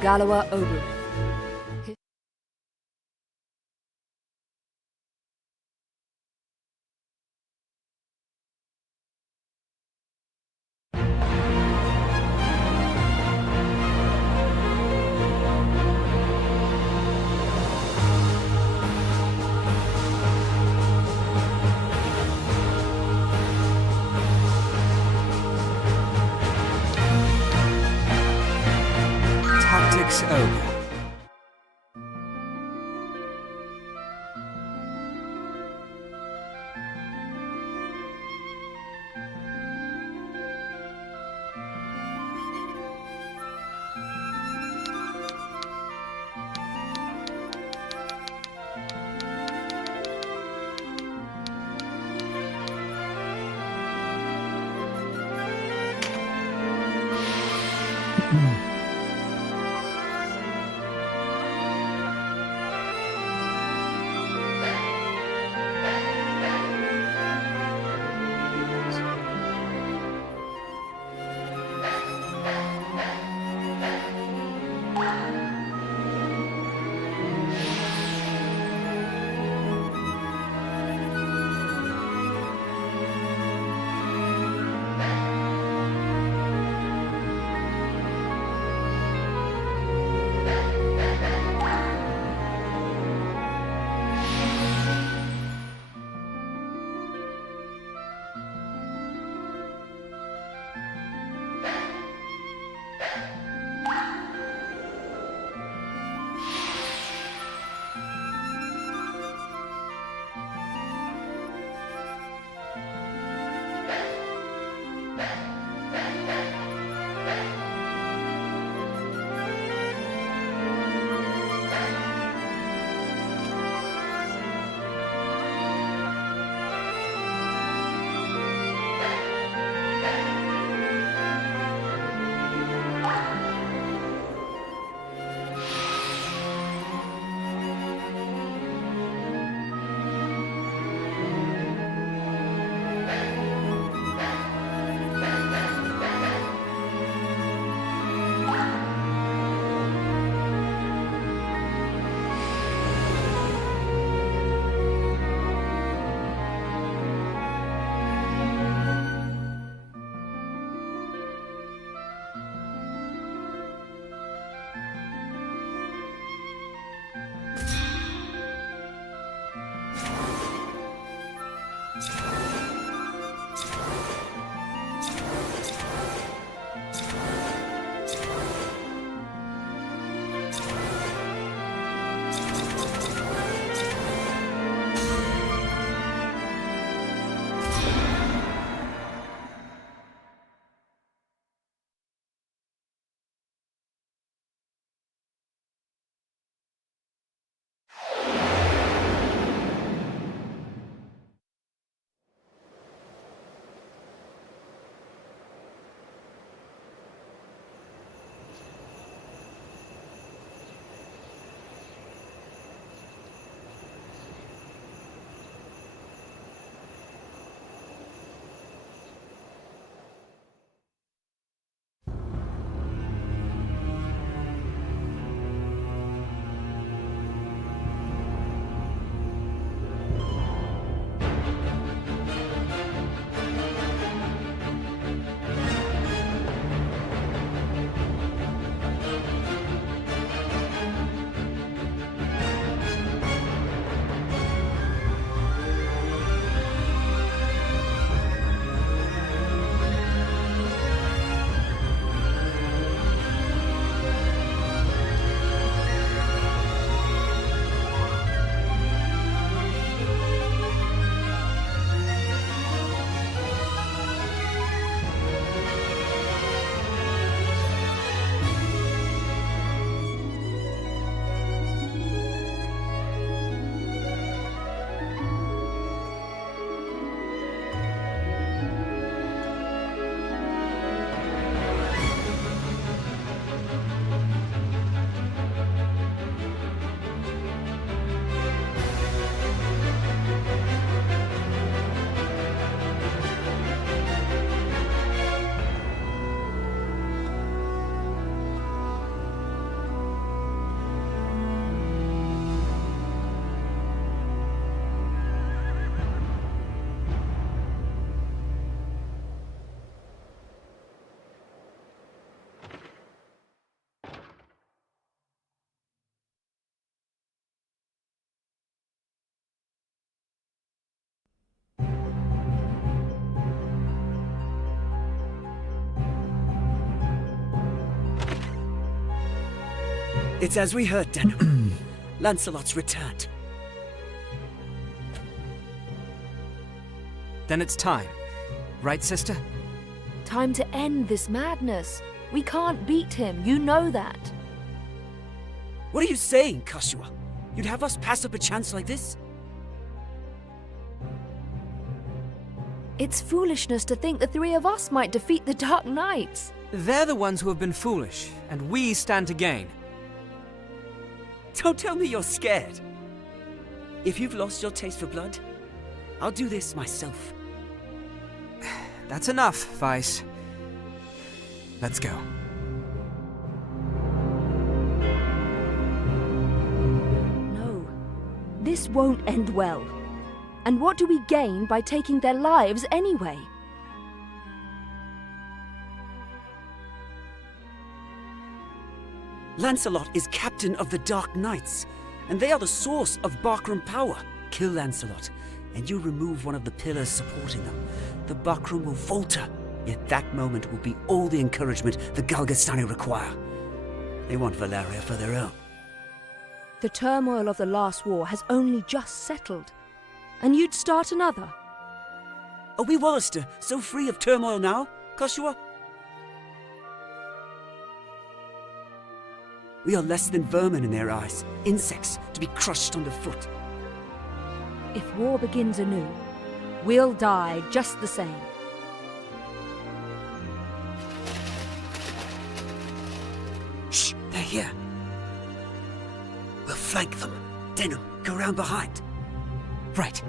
Tactics Ogre. Tactics Ogre. It's as we heard, Denham. Lancelot's returned. Then it's time. Right, sister? Time to end this madness. We can't beat him, you know that. What are you saying, Joshua? You'd have us pass up a chance like this? It's foolishness to think the three of us might defeat the Dark Knights. They're the ones who have been foolish, and we stand to gain. Don't tell me you're scared. If you've lost your taste for blood, I'll do this myself. That's enough, Vice. Let's go. No, this won't end well. And what do we gain by taking their lives anyway? Lancelot is captain of the Dark Knights, and they are the source of Bakram power. Kill Lancelot, and you remove one of the pillars supporting them. The Bakram will falter, yet that moment will be all the encouragement the Galgastani require. They want Valeria for their own. The turmoil of the last war has only just settled. And you'd start another? Are we Wallister so free of turmoil now, Joshua? We are less than vermin in their eyes, insects to be crushed underfoot. If war begins anew, we'll die just the same. Shh, they're here. We'll flank them. Denham, go round behind. Right.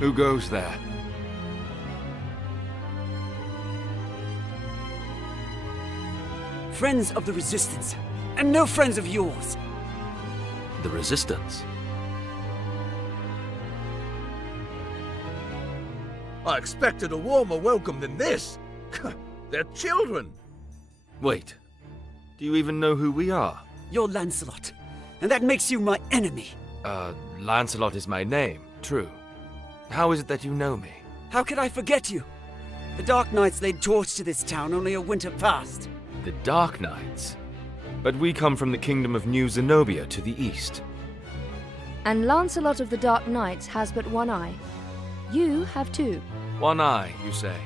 Who goes there? Friends of the Resistance, and no friends of yours. The Resistance? I expected a warmer welcome than this. They're children. Wait, do you even know who we are? You're Lancelot, and that makes you my enemy. Lancelot is my name, true. How is it that you know me? How could I forget you? The Dark Knights laid torch to this town only a winter past. The Dark Knights? But we come from the kingdom of New Zenobia to the east. And Lancelot of the Dark Knights has but one eye. You have two. One eye, you say?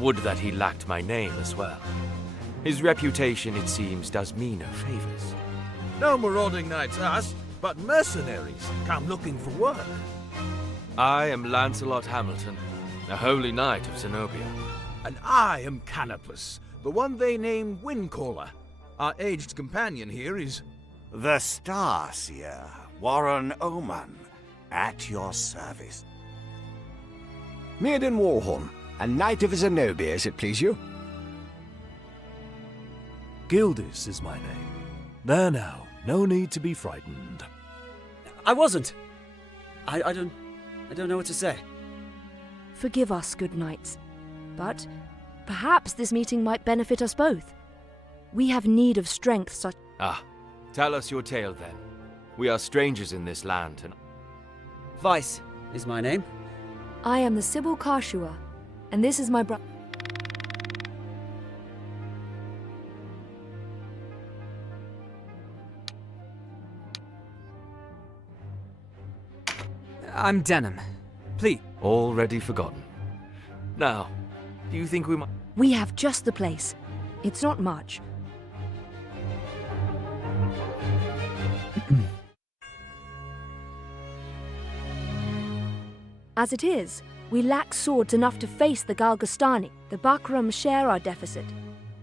Would that he lacked my name as well. His reputation, it seems, does me no favors. No marauding knights us, but mercenaries come looking for work. I am Lancelot Hamilton, a holy knight of Zenobia. And I am Canopus, the one they name Windcaller. Our aged companion here is... The Starseer, Warren Oman, at your service. Mirden Warhorn, a knight of Zenobia, as it please you. Gildis is my name. There now, no need to be frightened. I wasn't. I don't know what to say. Forgive us, good knights. But perhaps this meeting might benefit us both. We have need of strength such... Ah, tell us your tale then. We are strangers in this land, and... Vice is my name. I am the Sybil Karshua, and this is my brother. I'm Denham. Please. already forgotten. Now, do you think we might... We have just the place. It's not much. As it is, we lack swords enough to face the Galgastani. The Bakram share our deficit.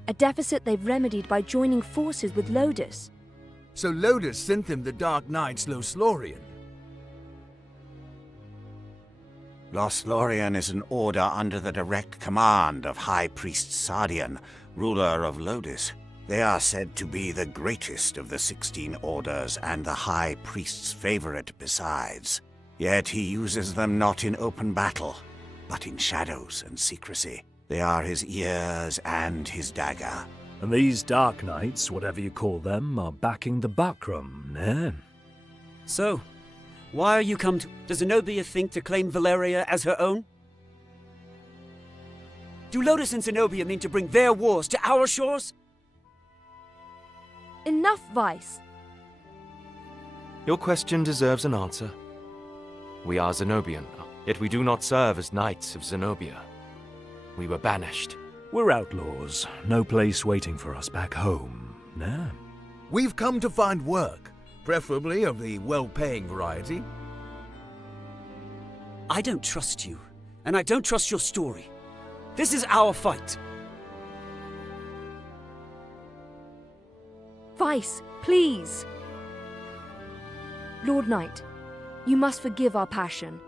A deficit they've remedied by joining forces with Lodis. So Lodis sent them the Dark Knight's Loslorian. Loslorian is an order under the direct command of High Priest Sardian, ruler of Lodis. They are said to be the greatest of the 16 orders and the High Priest's favorite besides. Yet he uses them not in open battle, but in shadows and secrecy. They are his ears and his dagger. And these Dark Knights, whatever you call them, are backing the Bakram, eh? So, why are you come to... Does Zenobia think to claim Valeria as her own? Do Lodis and Zenobia mean to bring their wars to our shores? Enough, Vice. Your question deserves an answer. We are Zenobian, yet we do not serve as knights of Zenobia. We were banished. We're outlaws. No place waiting for us back home, eh? We've come to find work, preferably of the well-paying variety. I don't trust you, and I don't trust your story. This is our fight. Vice, please. Lord Knight, you must forgive our passion.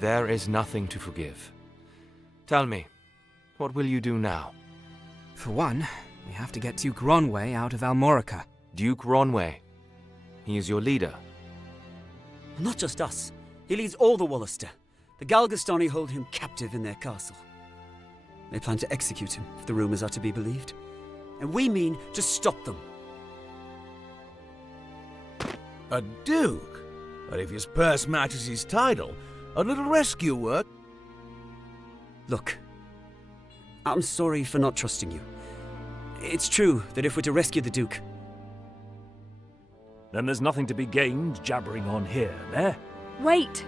There is nothing to forgive. Tell me, what will you do now? For one, we have to get Duke Ronway out of Almorica. Duke Ronway. He is your leader. Not just us. He leads all the Wallister. The Galgastani hold him captive in their castle. They plan to execute him, if the rumors are to be believed. And we mean to stop them. A duke? But if his purse matches his title, a little rescue work... Look, I'm sorry for not trusting you. It's true that if we're to rescue the Duke... Then there's nothing to be gained jabbering on here, eh? Wait!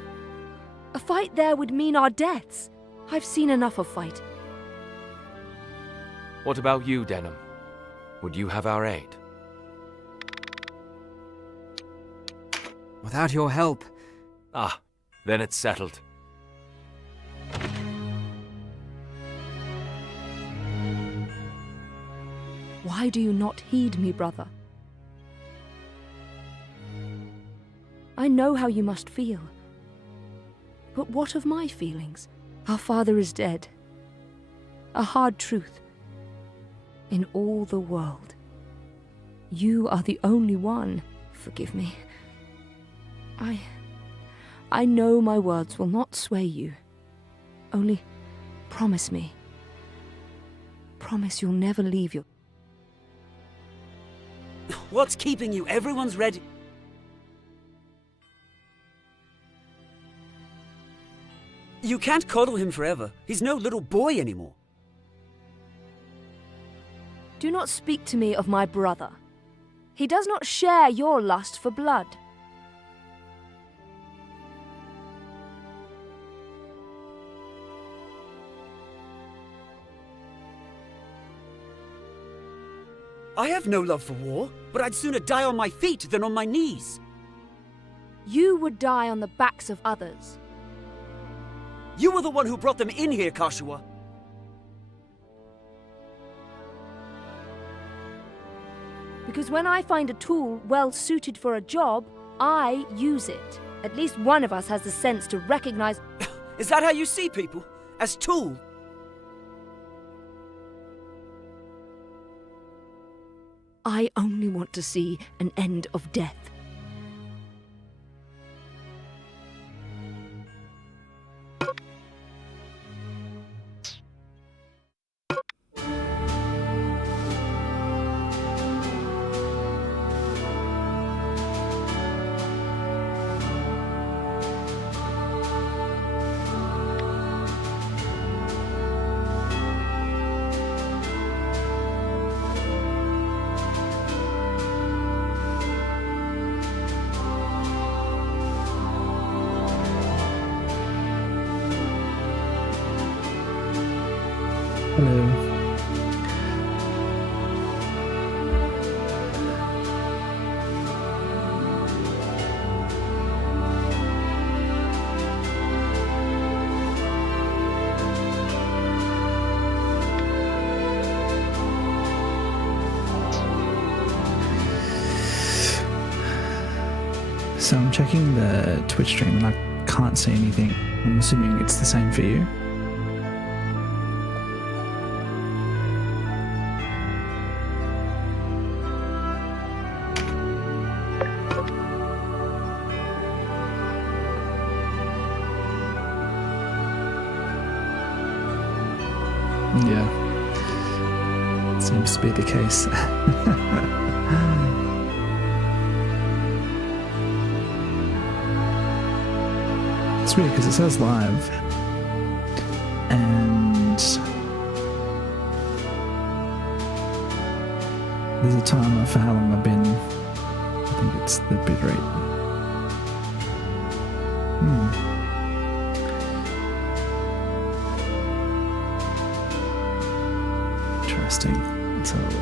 A fight there would mean our deaths. I've seen enough of fight. What about you, Denham? Would you have our aid? Without your help... Ah, then it's settled. Why do you not heed me, brother? I know how you must feel. But what of my feelings? Our father is dead. A hard truth. In all the world. You are the only one. Forgive me. I know my words will not sway you. Only promise me. Promise you'll never leave your... What's keeping you? Everyone's ready. You can't coddle him forever. He's no little boy anymore. Do not speak to me of my brother. He does not share your lust for blood. I have no love for war, but I'd sooner die on my feet than on my knees. You would die on the backs of others. You were the one who brought them in here, Kashua. Because when I find a tool well suited for a job, I use it. At least one of us has the sense to recognize... Is that how you see people? As tools? I only want to see an end of death. Hello. So I'm checking the Twitch stream and I can't see anything. I'm assuming it's the same for you. Yeah, seems to be the case. It's weird because it says live, and there's a timer for how long I've been. I think it's the bitrate. Interesting. Let's have a look.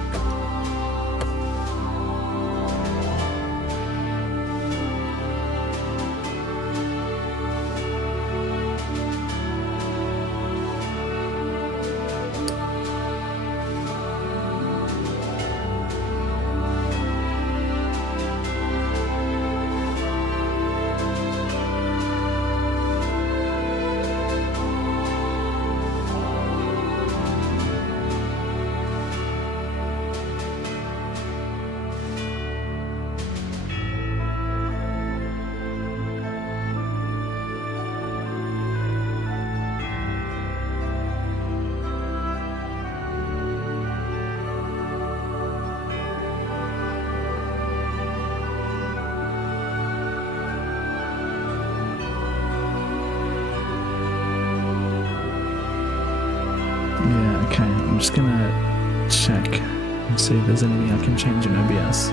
Yeah, okay. I'm just gonna check and see if there's anything I can change in OBS.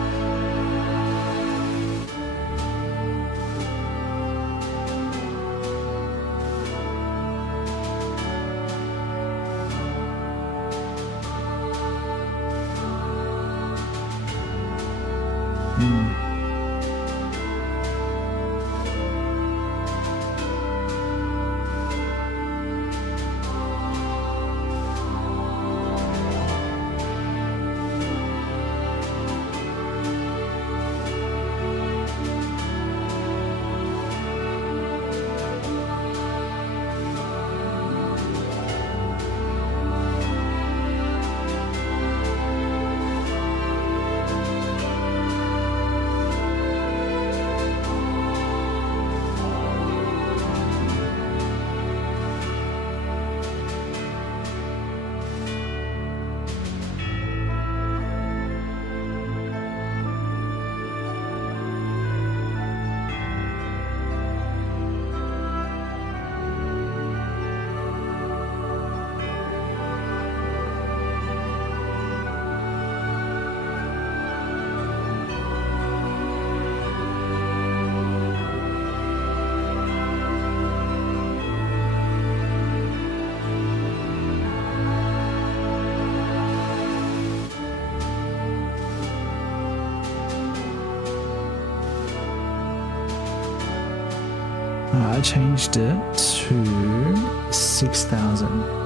I changed it to 6,000.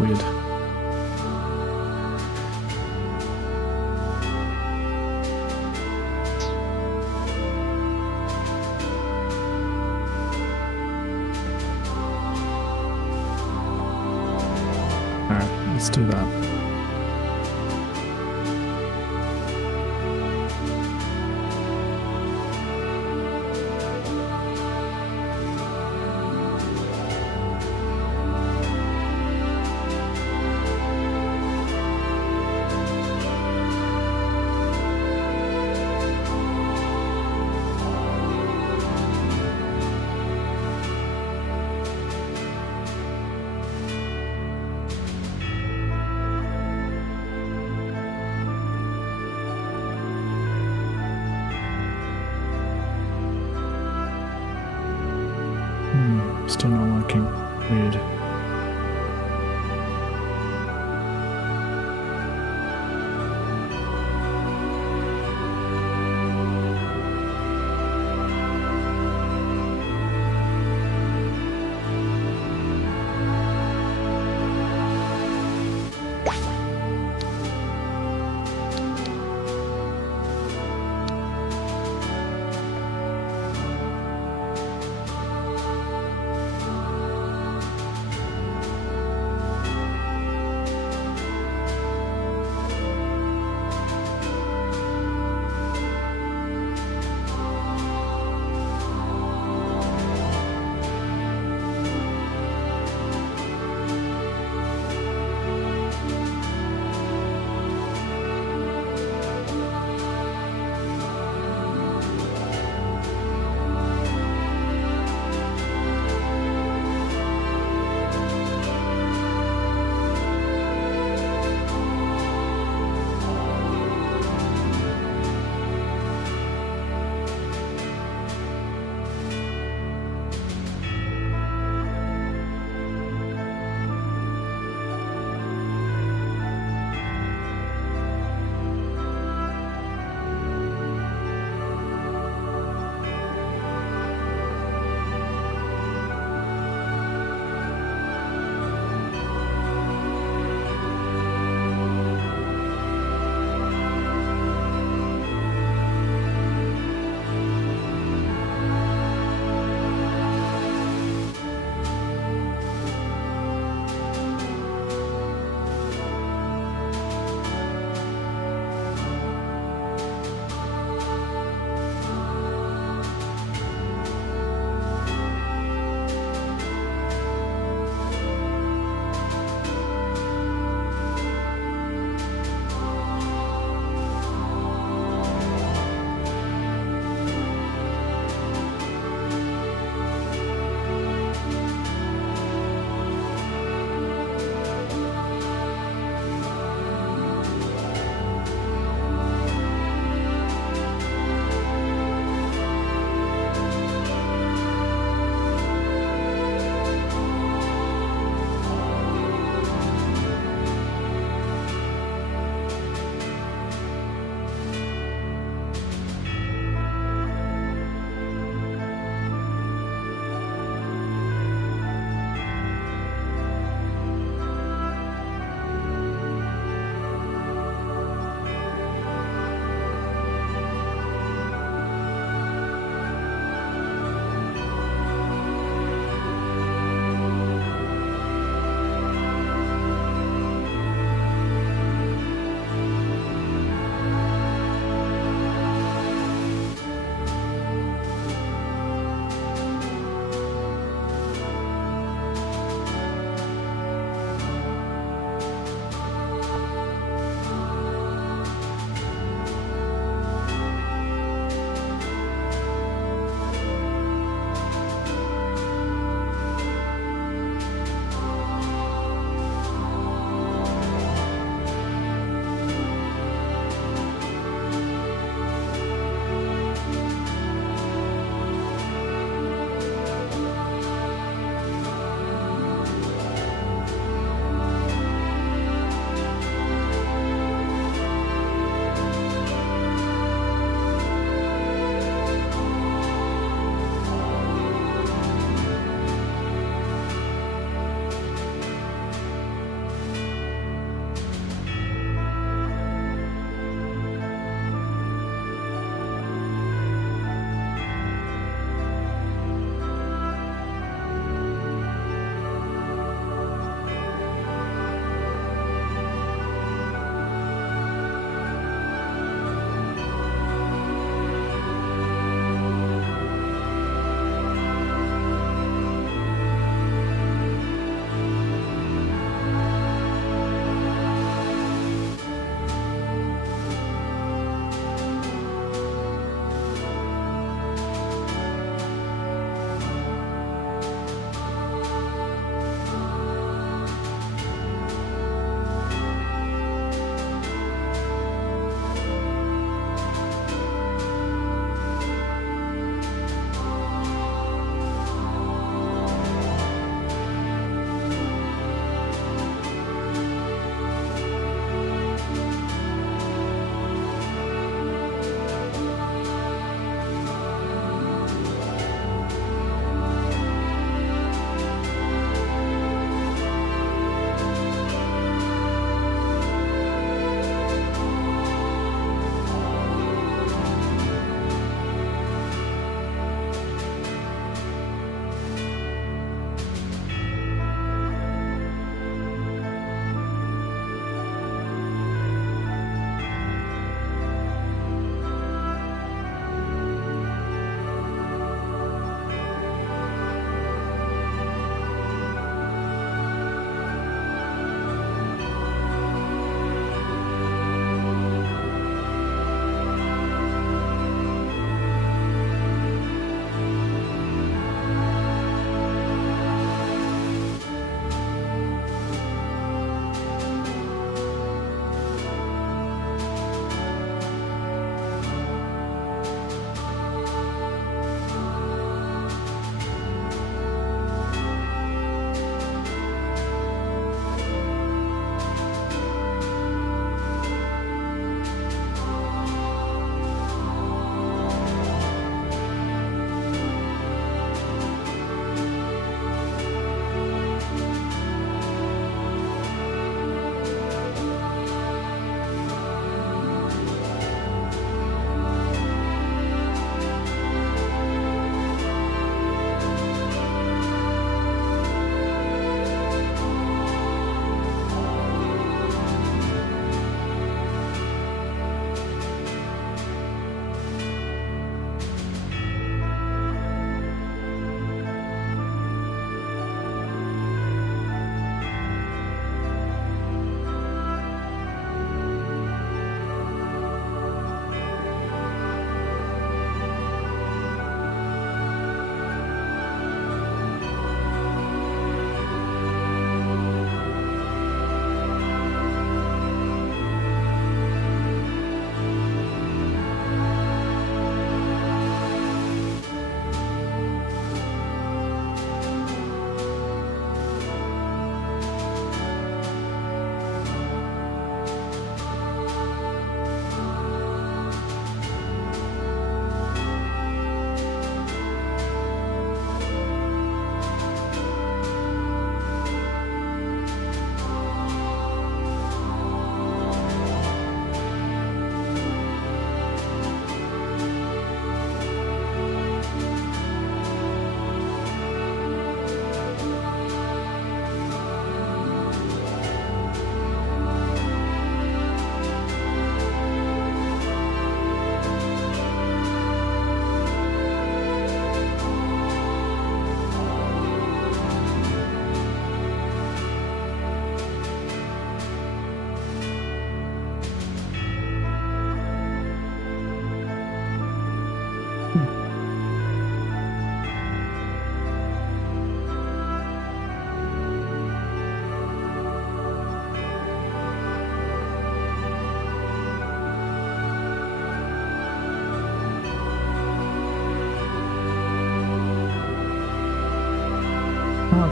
Weird. Alright, let's do that. Still not working. Weird.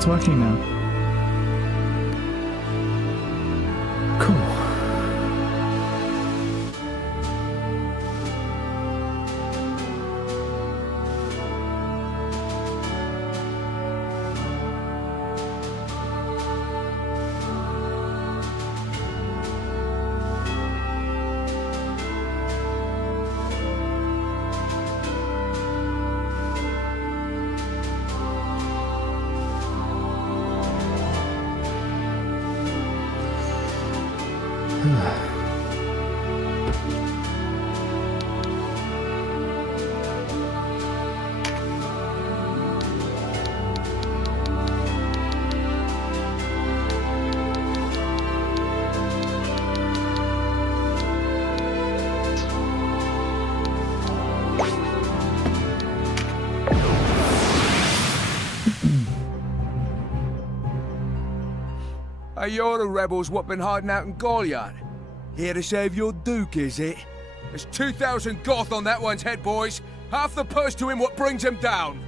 it's working now. Cool. Hey, you're the rebels what been hiding out in Goliath. Here to save your duke, is it? There's 2,000 Goth on that one's head, boys. Half the purse to him what brings him down.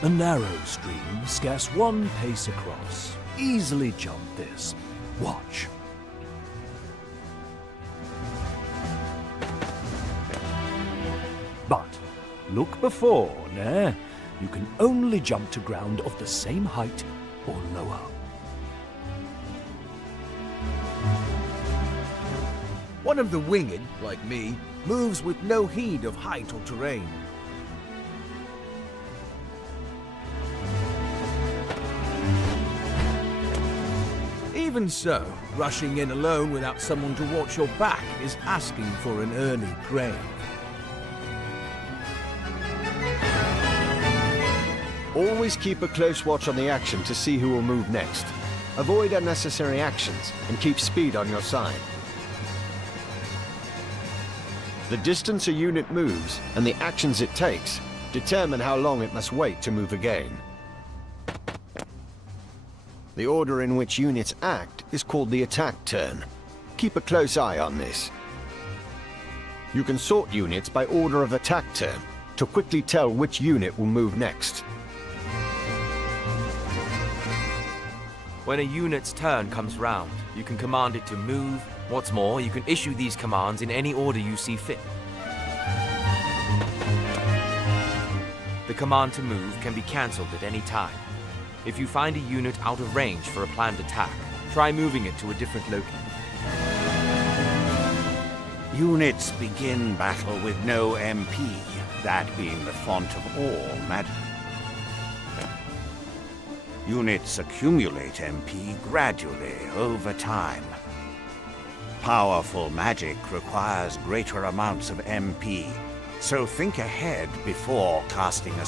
A narrow stream, scarce one pace across. Easily jump this. Watch. But look before, nah. You can only jump to ground of the same height or lower. One of the winged, like me, moves with no heed of height or terrain. Even so, rushing in alone without someone to watch your back is asking for an early grave. Always keep a close watch on the action to see who will move next. Avoid unnecessary actions and keep speed on your side. The distance a unit moves and the actions it takes determine how long it must wait to move again. The order in which units act is called the attack turn. Keep a close eye on this. You can sort units by order of attack turn to quickly tell which unit will move next. When a unit's turn comes round, you can command it to move. What's more, you can issue these commands in any order you see fit. The command to move can be cancelled at any time. If you find a unit out of range for a planned attack, try moving it to a different location. Units begin battle with no MP, that being the font of all magic. Units accumulate MP gradually over time. Powerful magic requires greater amounts of MP, so think ahead before casting a...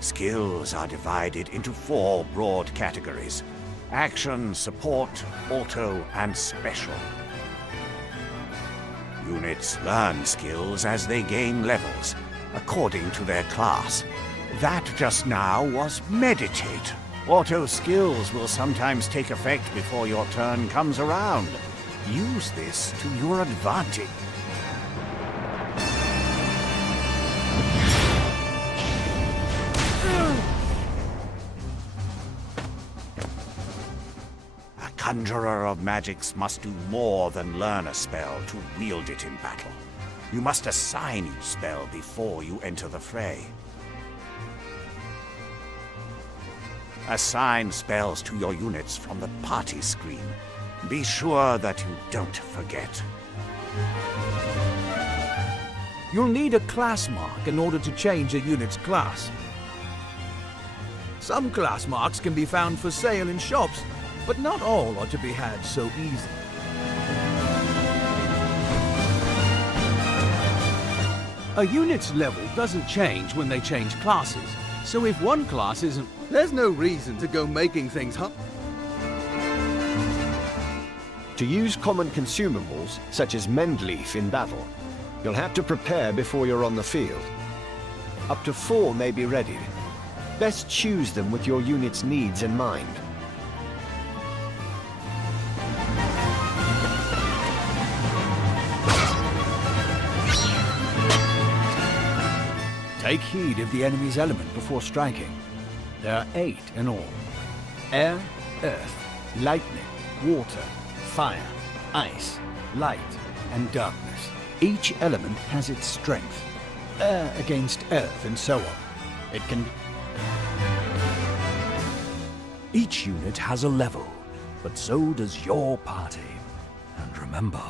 Skills are divided into 4 broad categories: action, support, auto, and special. Units learn skills as they gain levels, according to their class. That just now was meditate. Auto skills will sometimes take effect before your turn comes around. Use this to your advantage. conjurer of magics must do more than learn a spell to wield it in battle. You must assign each spell before you enter the fray. Assign spells to your units from the party screen. Be sure that you don't forget. You'll need a class mark in order to change a unit's class. Some class marks can be found for sale in shops, but not all are to be had so easily. A unit's level doesn't change when they change classes, so if one class isn't, there's no reason to go making things up. To use common consumables, such as Mendleaf in battle, you'll have to prepare before you're on the field. Up to 4 may be ready. Best choose them with your unit's needs in mind. Take heed of the enemy's element before striking. There are 8 in all. Air, earth, lightning, water, fire, ice, light, and darkness. Each element has its strength. Air against earth and so on. It can... Each unit has a level, but so does your party. And remember,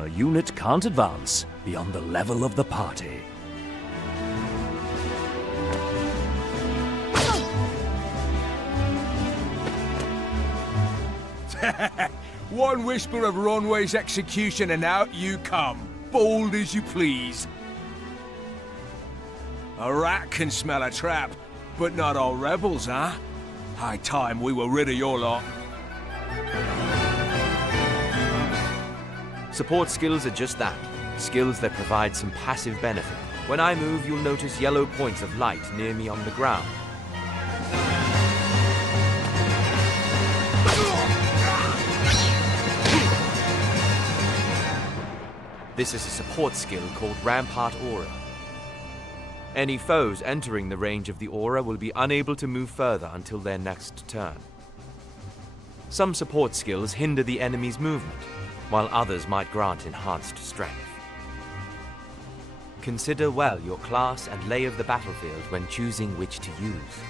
a unit can't advance beyond the level of the party. One whisper of Ronway's execution and out you come, bold as you please. A rat can smell a trap, but not all rebels, huh? High time we were rid of your lot. Support skills are just that. Skills that provide some passive benefit. When I move, you'll notice yellow points of light near me on the ground. This is a support skill called Rampart Aura. Any foes entering the range of the aura will be unable to move further until their next turn. Some support skills hinder the enemy's movement, while others might grant enhanced strength. Consider well your class and lay of the battlefield when choosing which to use.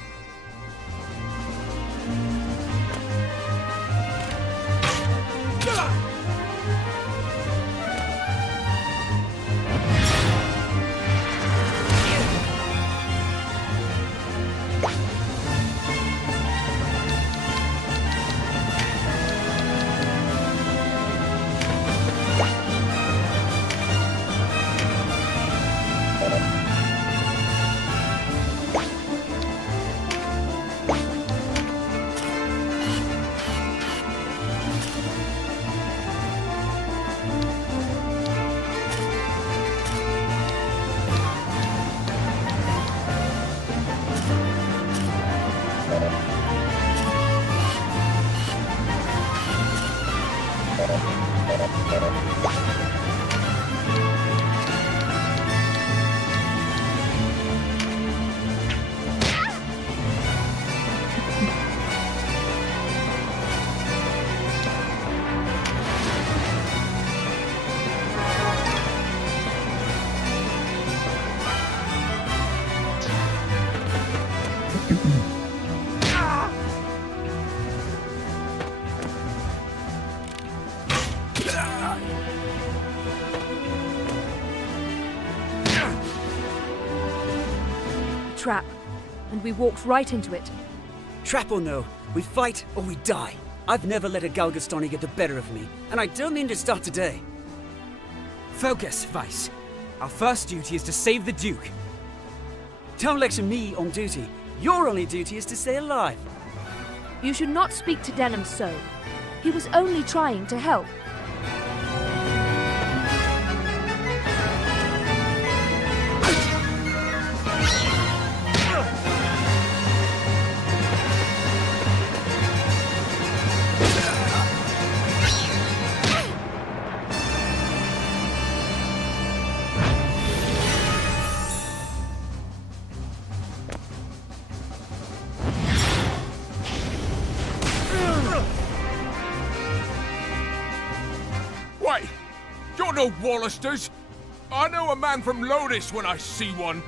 Trap, and we walked right into it. Trap or no, we fight or we die. I've never let a Galgastani get the better of me, and I don't mean to start today. Focus, Vice. Our first duty is to save the Duke. Don't lecture me on duty. Your only duty is to stay alive. You should not speak to Denham so. He was only trying to help. no Wallisters. I know a man from Lodis when I see one.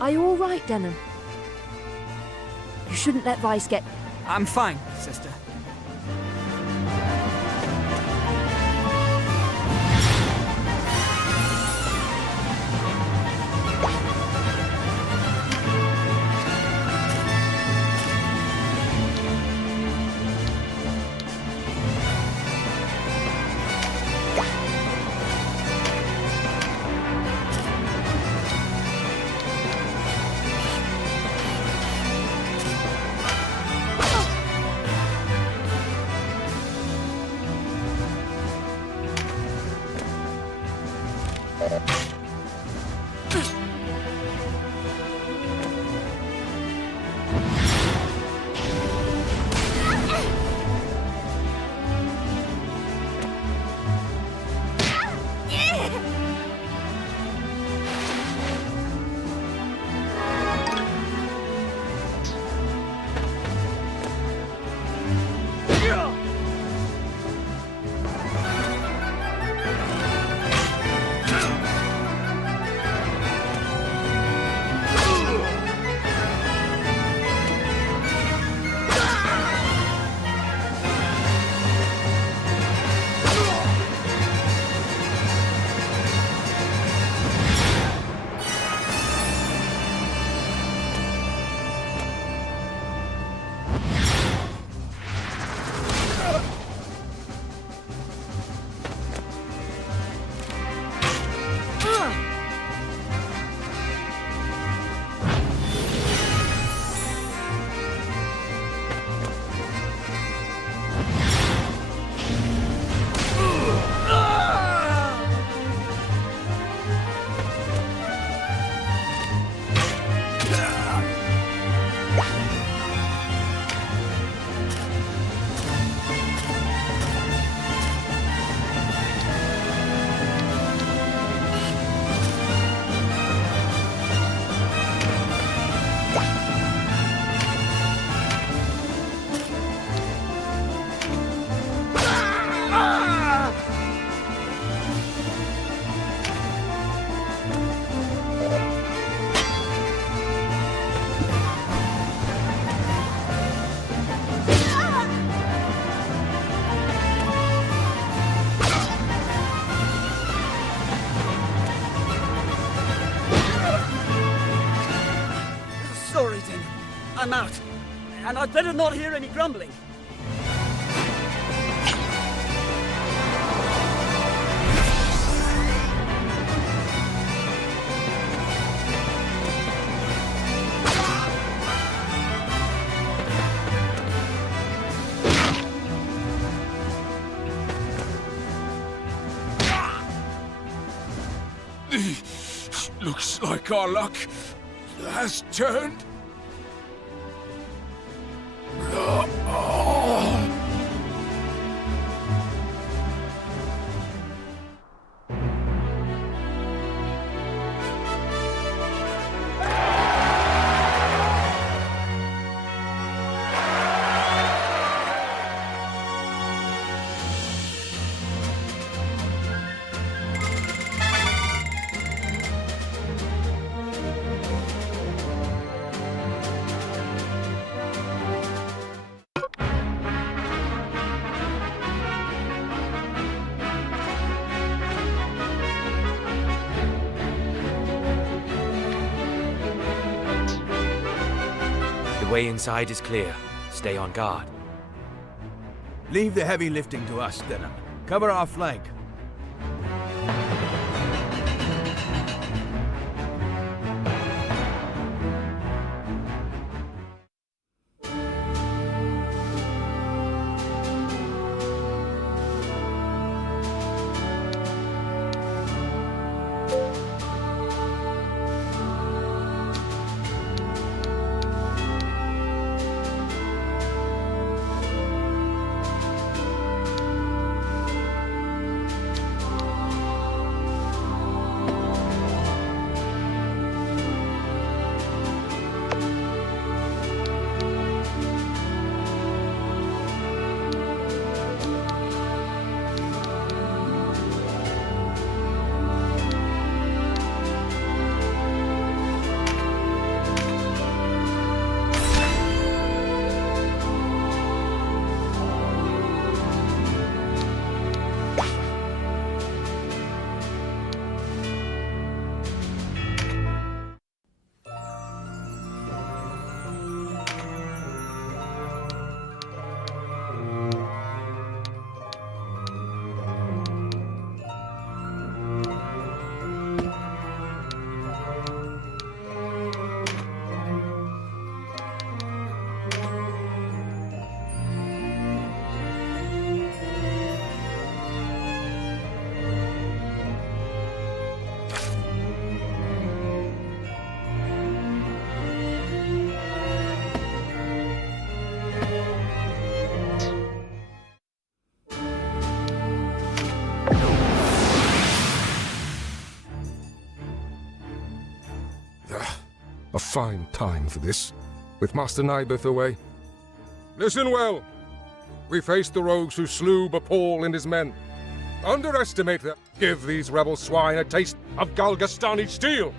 Are you all right, Denham? You shouldn't let Vice get... I'm fine, sister. Sorry, then. I'm out. And I'd better not hear any grumbling. Looks like our luck has turned. The way inside is clear. Stay on guard. Leave the heavy lifting to us, Denham. Cover our flank. A fine time for this, with Master Nibeth away. Listen well. We faced the rogues who slew Bapal and his men. Underestimate them. Give these rebel swine a taste of Galgastani steel.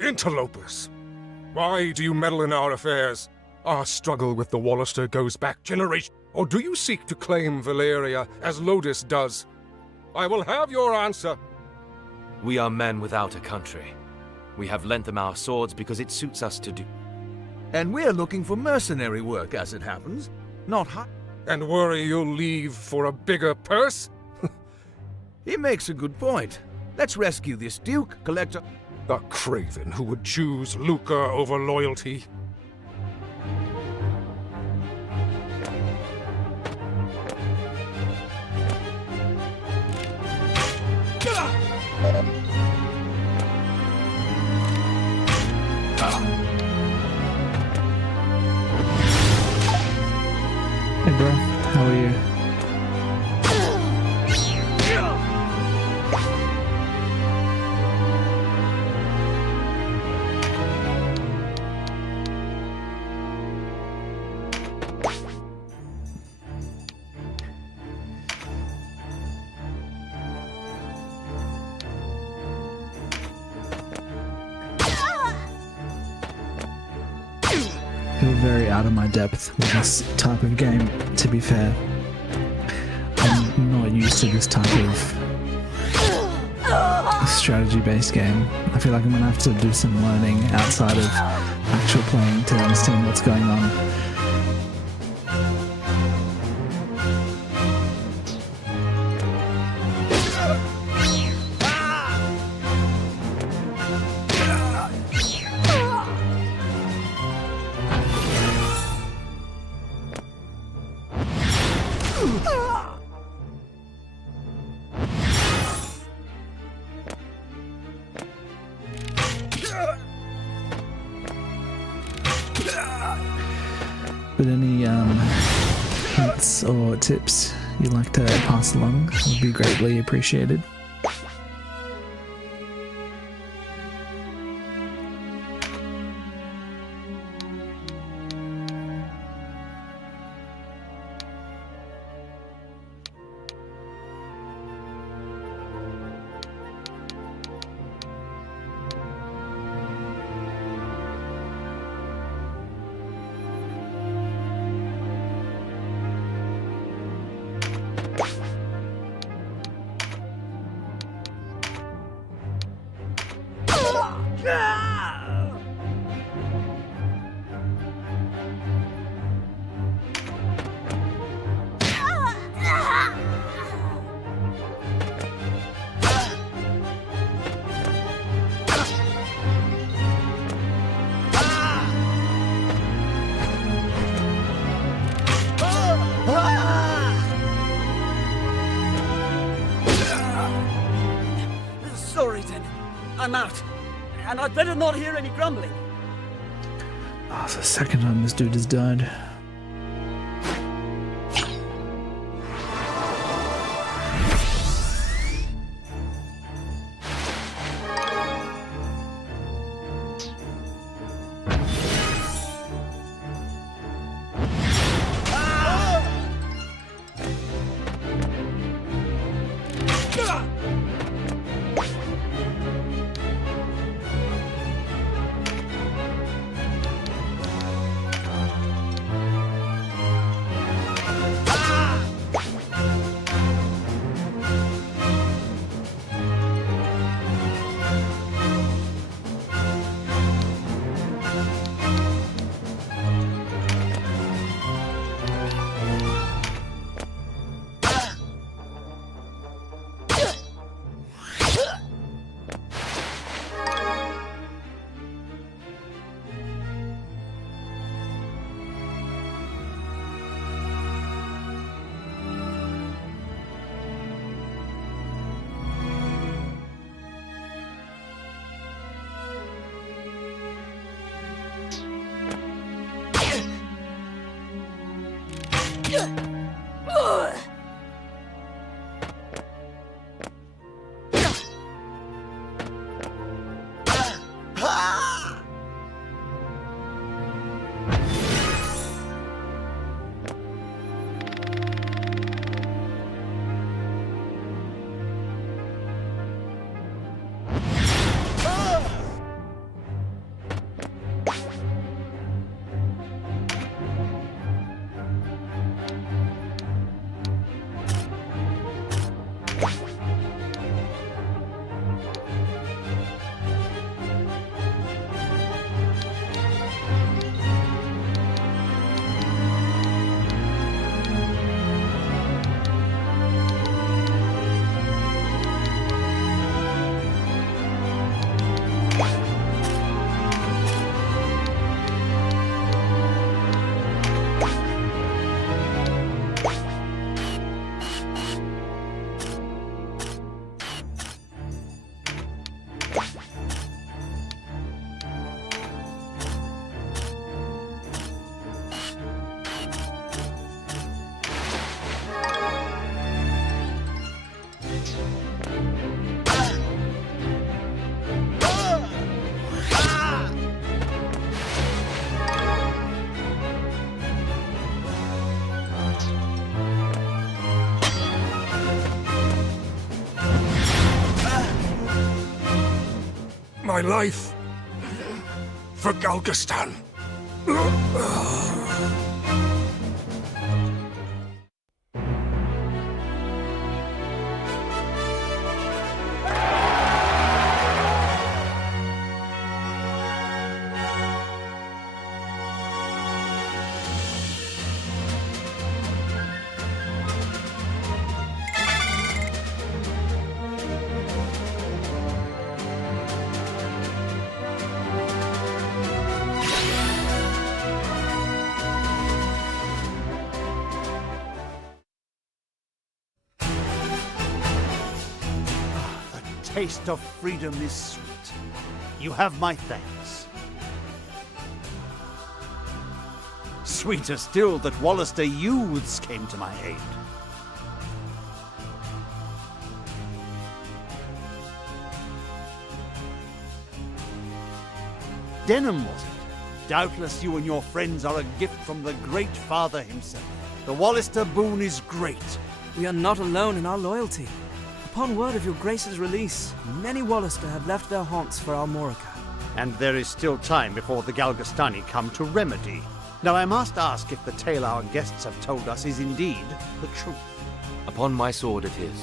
Interlopers! Why do you meddle in our affairs? Our struggle with the Wallister goes back generations. Or do you seek to claim Valeria as Lodis does? I will have your answer. We are men without a country. We have lent them our swords because it suits us to do. And we're looking for mercenary work, as it happens. Not high. And worry you'll leave for a bigger purse? He makes a good point. Let's rescue this Duke, collect A craven who would choose lucre over loyalty. Hey bro, how are you? I feel very out of my depth with this type of game, to be fair. I'm not used to this type of strategy-based game. I feel like I'm gonna have to do some learning outside of actual playing to understand what's going on. But any hints or tips you'd like to pass along would be greatly appreciated. Sorry then. I'm out. And I'd better not hear any grumbling. Oh, it's the second time this dude has died. My life for Galgastan. Taste of freedom is sweet. You have my thanks. Sweeter still that Wallister youths came to my aid. Denham, was it? Doubtless you and your friends are a gift from the Great Father himself. The Wallister boon is great. We are not alone in our loyalty. Upon word of your Grace's release, many Wallister have left their haunts for Almorica. And there is still time before the Galgastani come to remedy. Now I must ask if the tale our guests have told us is indeed the truth. Upon my sword it is.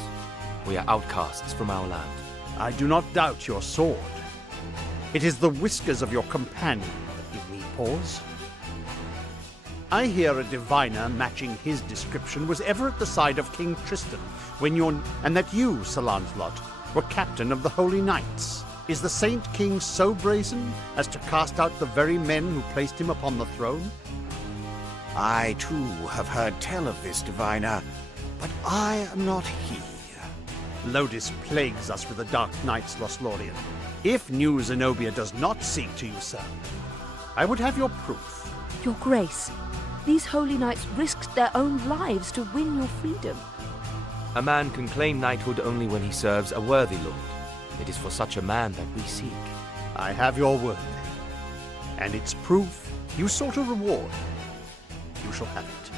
We are outcasts from our land. I do not doubt your sword. It is the whiskers of your companion that give me pause. I hear a diviner matching his description was ever at the side of King Tristan and that you, Sir Lancelot, were captain of the Holy Knights. Is the Saint King so brazen as to cast out the very men who placed him upon the throne? I too have heard tell of this diviner, but I am not he. Lodis plagues us with the Dark Knights, Lothlorien. If New Zenobia does not seek to you, sir, I would have your proof. Your Grace, these holy knights risked their own lives to win your freedom. A man can claim knighthood only when he serves a worthy lord. It is for such a man that we seek. I have your word, and its proof you sought a reward. You shall have it.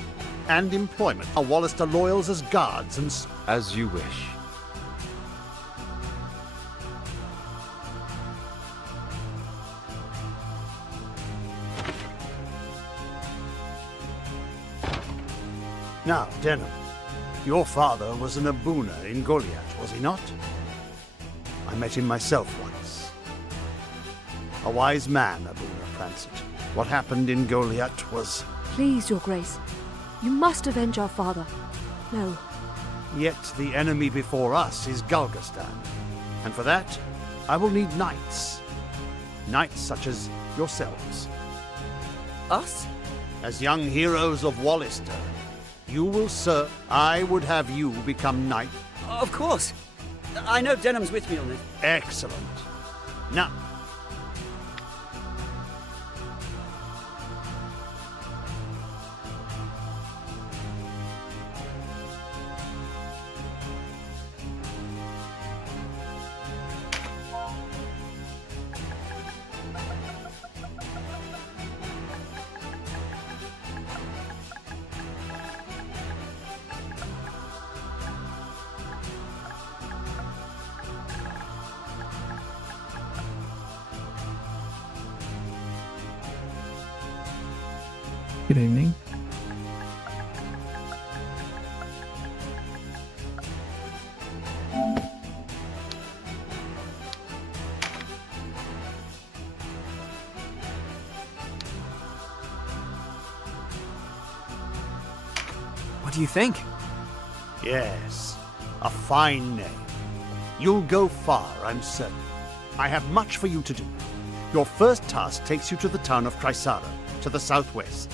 And employment. Our Wallister loyals as guards and... As you wish. Now, Denham, your father was an Abuna in Goliath, was he not? I met him myself once. A wise man, Abuna Prancet. What happened in Goliath was... Please, Your Grace. You must avenge our father. No. Yet the enemy before us is Galgastan. And for that, I will need knights. Knights such as yourselves. Us? As young heroes of Wallister, you will serve. I would have you become knight. Of course. I know Denham's with me on this. Excellent. Now, Good evening. What do you think? Yes, a fine name. You'll go far, I'm certain. I have much for you to do. Your first task takes you to the town of Chrysaro, to the southwest.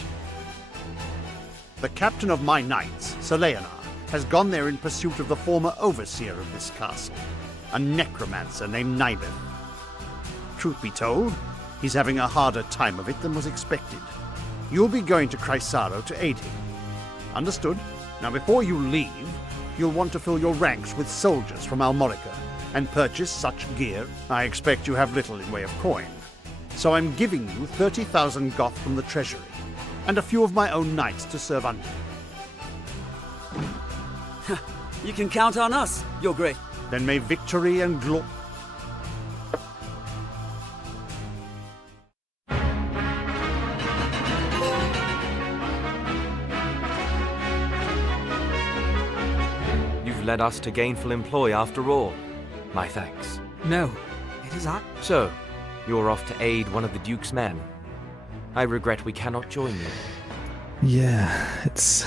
The captain of my knights, Sir Leonard, has gone there in pursuit of the former overseer of this castle, a necromancer named Nibeth. Truth be told, he's having a harder time of it than was expected. You'll be going to Chrysaro to aid him. Understood? Now before you leave, you'll want to fill your ranks with soldiers from Almorica and purchase such gear. I expect you have little in way of coin. So I'm giving you 30,000 goth from the treasury, and a few of my own knights to serve under you. You can count on us, Your Grace. Then may victory and glory... You've led us to gainful employ after all. My thanks. No, it is I. So, you're off to aid one of the Duke's men. I regret we cannot join you. Yeah, it's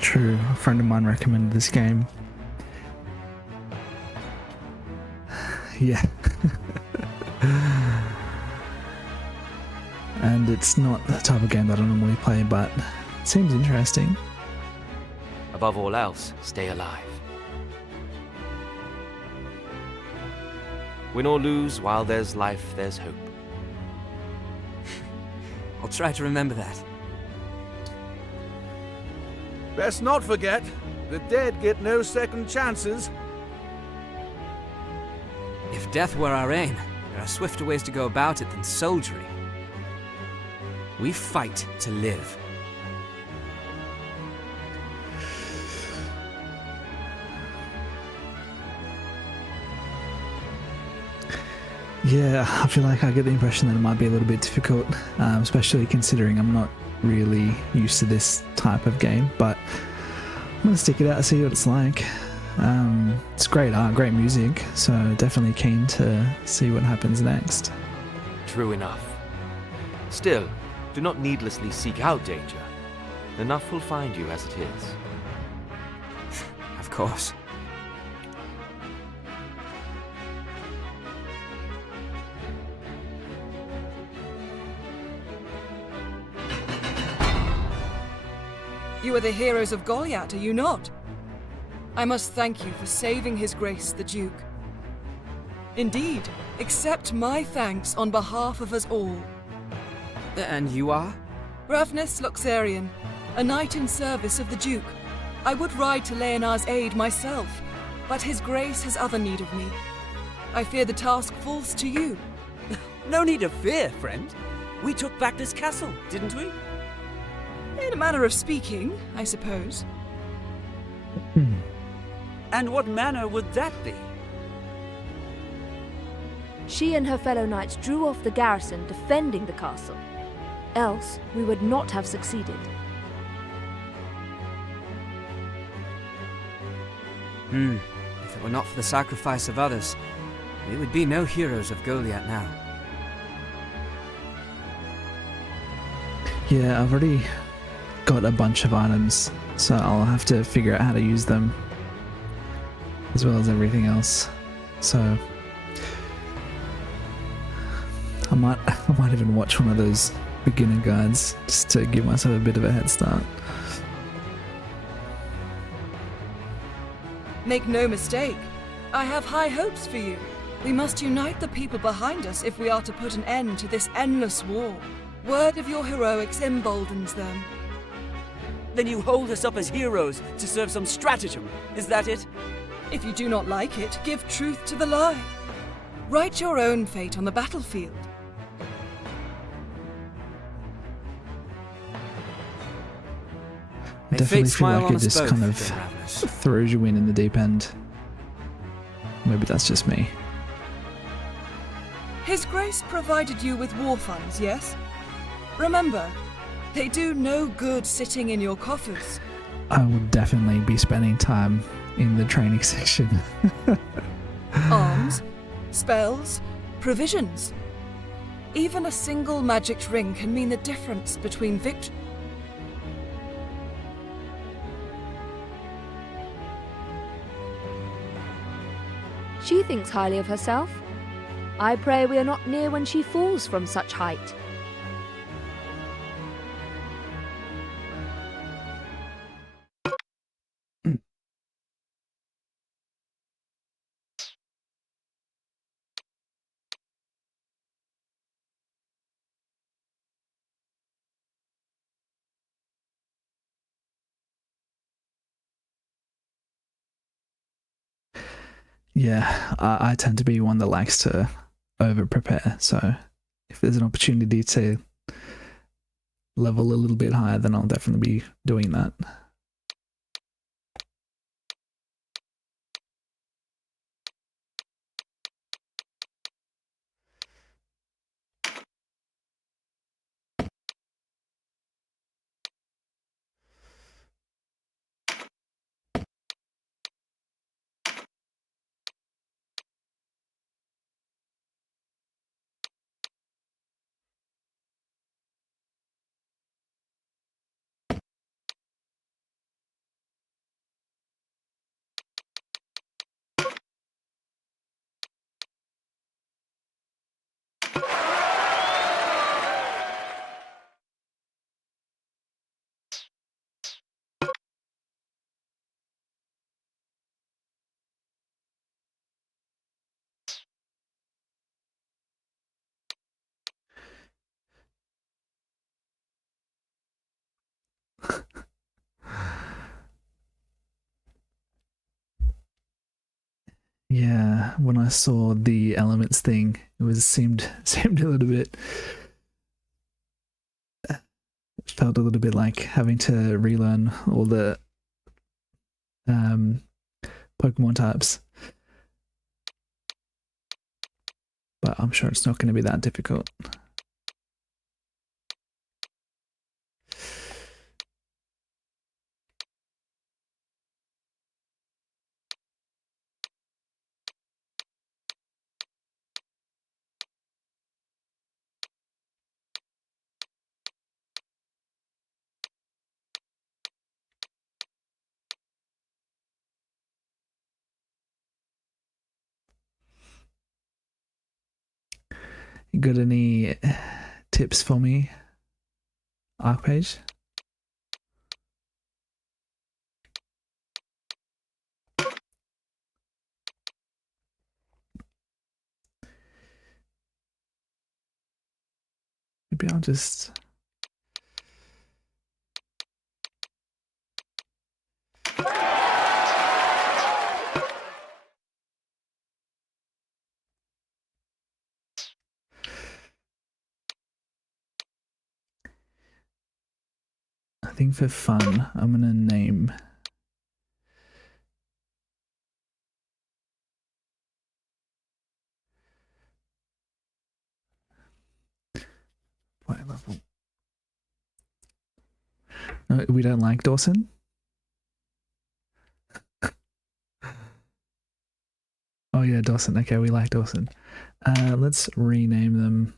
true. A friend of mine recommended this game. Yeah. And it's not the type of game that I normally play, but it seems interesting. Above all else, stay alive. Win or lose, while there's life, there's hope. I'll try to remember that. Best not forget, the dead get no second chances. If death were our aim, there are swifter ways to go about it than soldiering. We fight to live. Yeah, I feel like I get the impression that it might be a little bit difficult, especially considering I'm not really used to this type of game, but I'm going to stick it out and see what it's like. It's great art, great music, so definitely keen to see what happens next. True enough. Still, do not needlessly seek out danger. Enough will find you as it is. Of course. You are the heroes of Goliath, are you not? I must thank you for saving His Grace the Duke. Indeed, accept my thanks on behalf of us all. And you are? Ravnus Loxarian, a knight in service of the Duke. I would ride to Leonard's aid myself, but His Grace has other need of me. I fear the task falls to you. No need of fear, friend. We took back this castle, didn't we? In a manner of speaking, I suppose. And what manner would that be? She and her fellow knights drew off the garrison defending the castle. Else, we would not have succeeded. If it were not for the sacrifice of others, we would be no heroes of Goliath now. Yeah, I've already got a bunch of items, so I'll have to figure out how to use them, as well as everything else. So I might even watch one of those beginner guides just to give myself a bit of a head start. Make no mistake, I have high hopes for you. We must unite the people behind us if we are to put an end to this endless war. Word of your heroics emboldens them. Then you hold us up as heroes to serve some stratagem, is that it? If you do not like it, give truth to the lie. Write your own fate on the battlefield. I definitely feel like it just kind of throws you in the deep end. Maybe that's just me. His Grace provided you with war funds, yes? Remember, They do no good sitting in your coffers. I will definitely be spending time in the training section. Arms, spells, provisions. Even a single magic ring can mean the difference between victory. She thinks highly of herself. I pray we are not near when she falls from such height. Yeah, I tend to be one that likes to over prepare, so if there's an opportunity to level a little bit higher, then I'll definitely be doing that. Yeah, when I saw the elements thing, it seemed a little bit, felt a little bit like having to relearn all the Pokemon types. But I'm sure it's not going to be that difficult. You got any tips for me, Archpage? Maybe I'll just... I think for fun, I'm gonna name... What level? No, we don't like Dawson? Oh yeah, Dawson. Okay, we like Dawson. Let's rename them.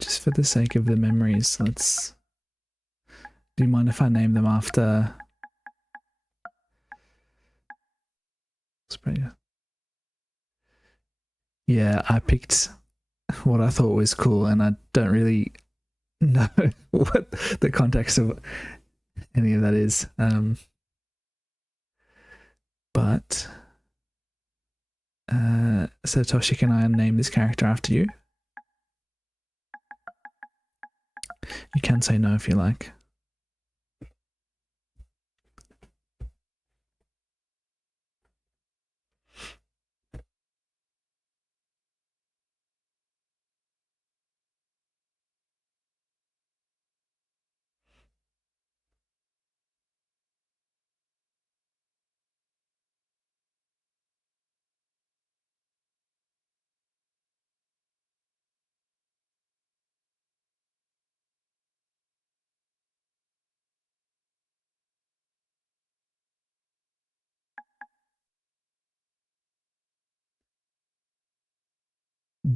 Just for the sake of the memories, let's... Do you mind if I name them after... Yeah, I picked what I thought was cool, and I don't really know what the context of any of that is. But so Toshi, can I name this character after you? You can say no if you like.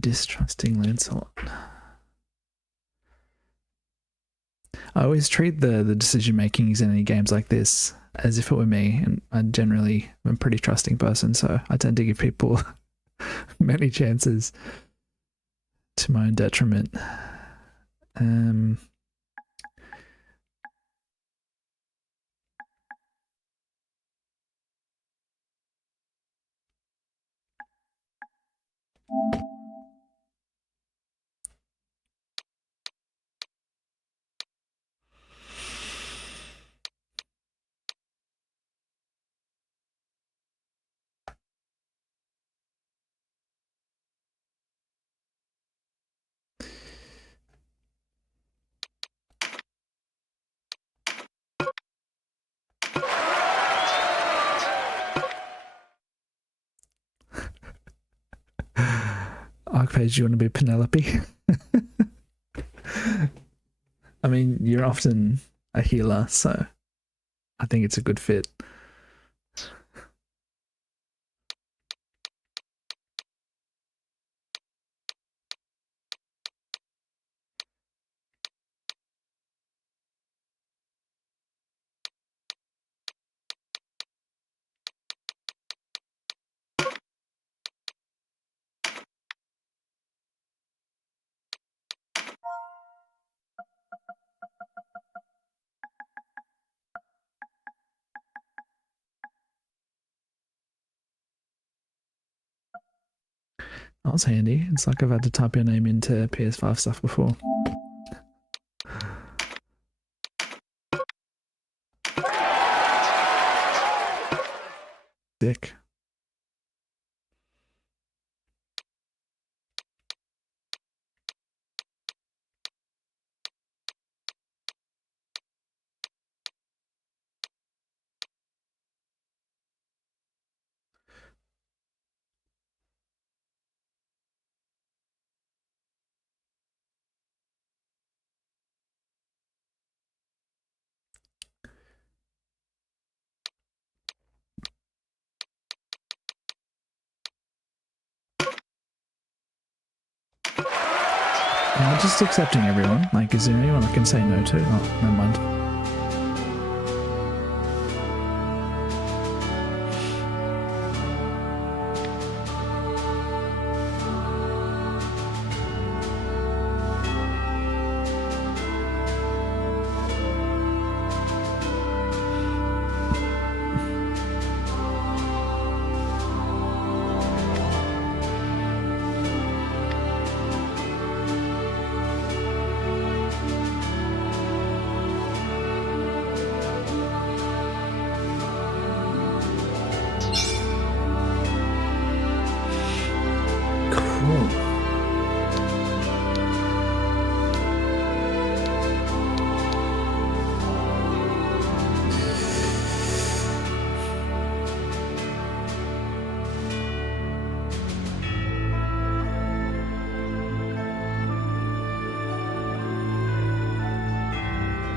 Distrusting Lancelot. I always treat the decision makings in any games like this as if it were me, and I generally am a pretty trusting person, so I tend to give people many chances to my own detriment. Archpage, you want to be Penelope? I mean, you're often a healer, so I think it's a good fit. That was handy. It's like I've had to type your name into PS5 stuff before. Sick. Am I just accepting everyone? Like, is there anyone I can say no to? Oh, never mind.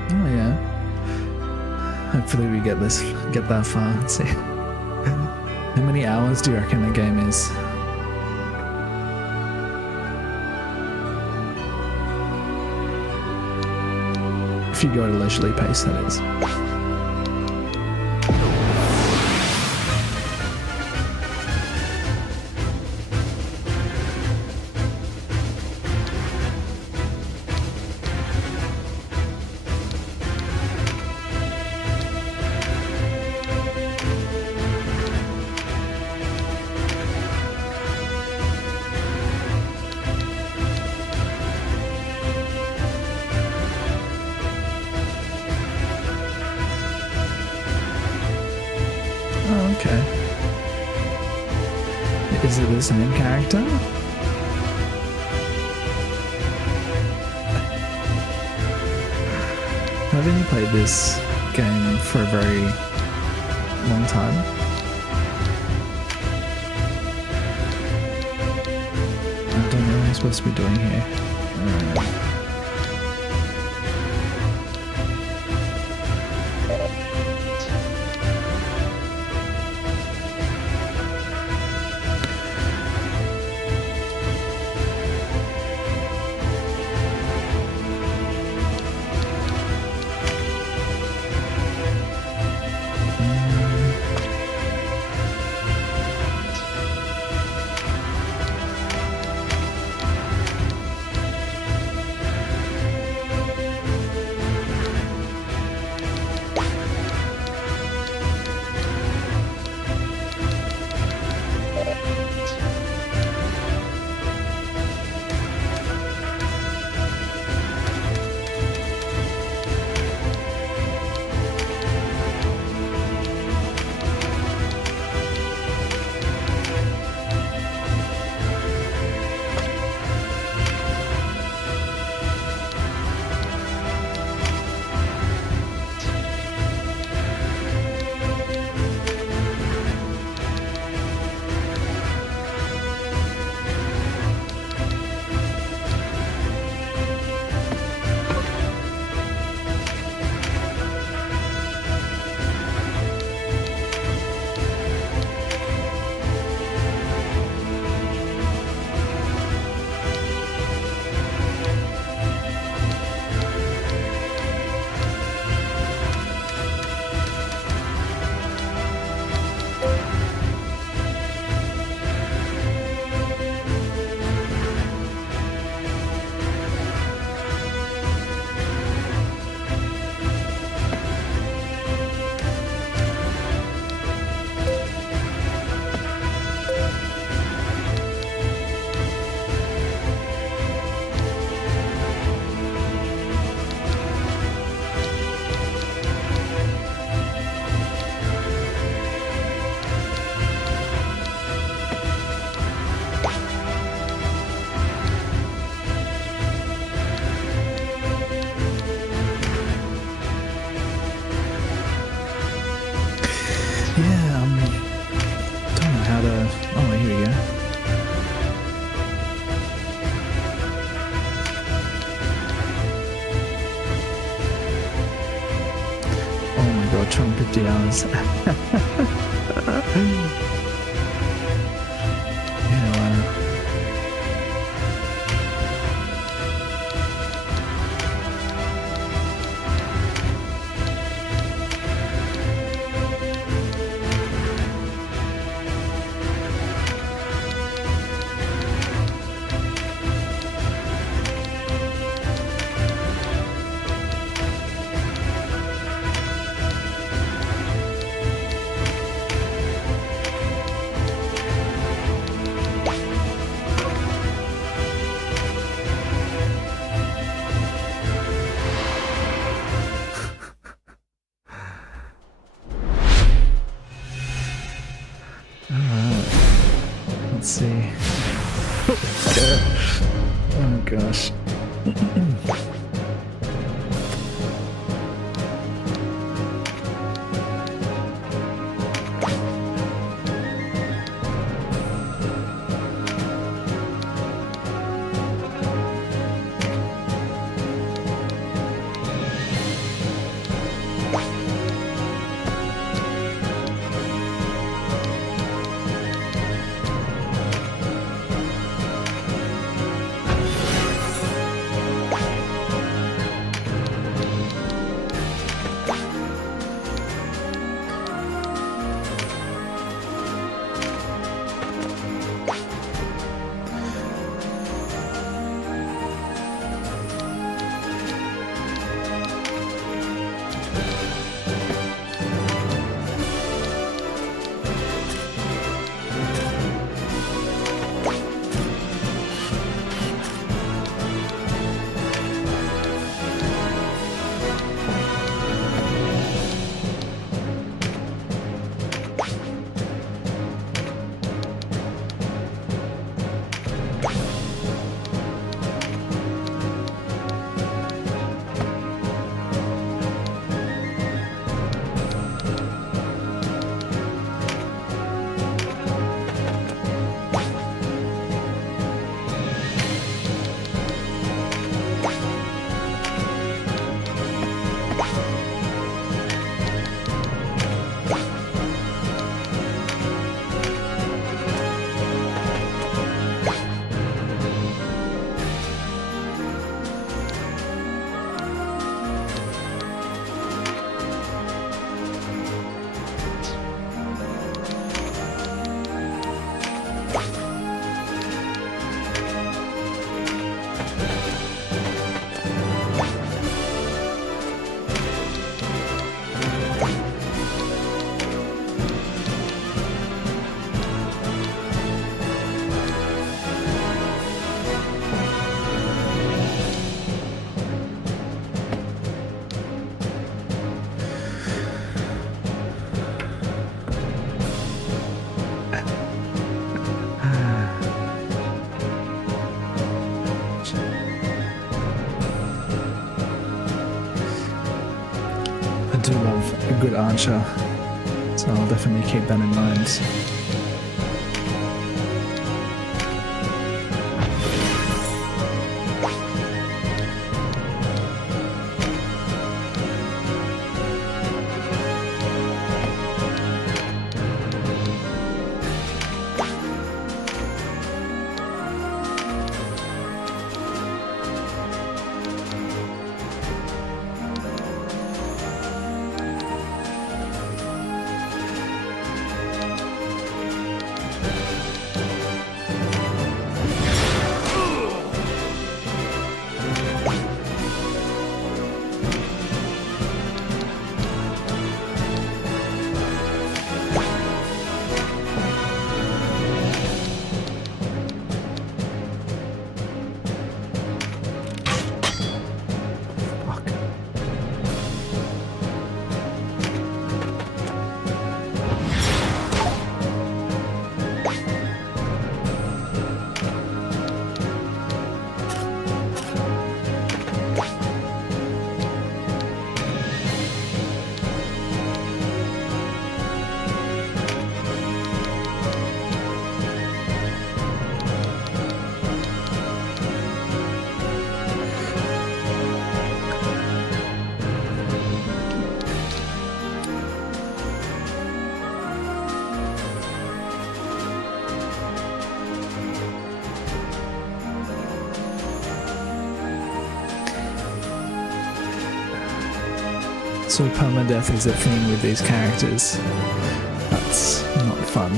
Oh yeah. Hopefully we get that far. Let's see. How many hours do you reckon the game is? If you go at a leisurely pace, that is. Okay. Is it the same character? I've only played this game for a very long time. I don't know what I'm supposed to be doing here. does. Yeah, wow. Let's see. Oh gosh. I do love a good archer, so I'll definitely keep that in mind. So permadeath is a thing with these characters. That's not fun.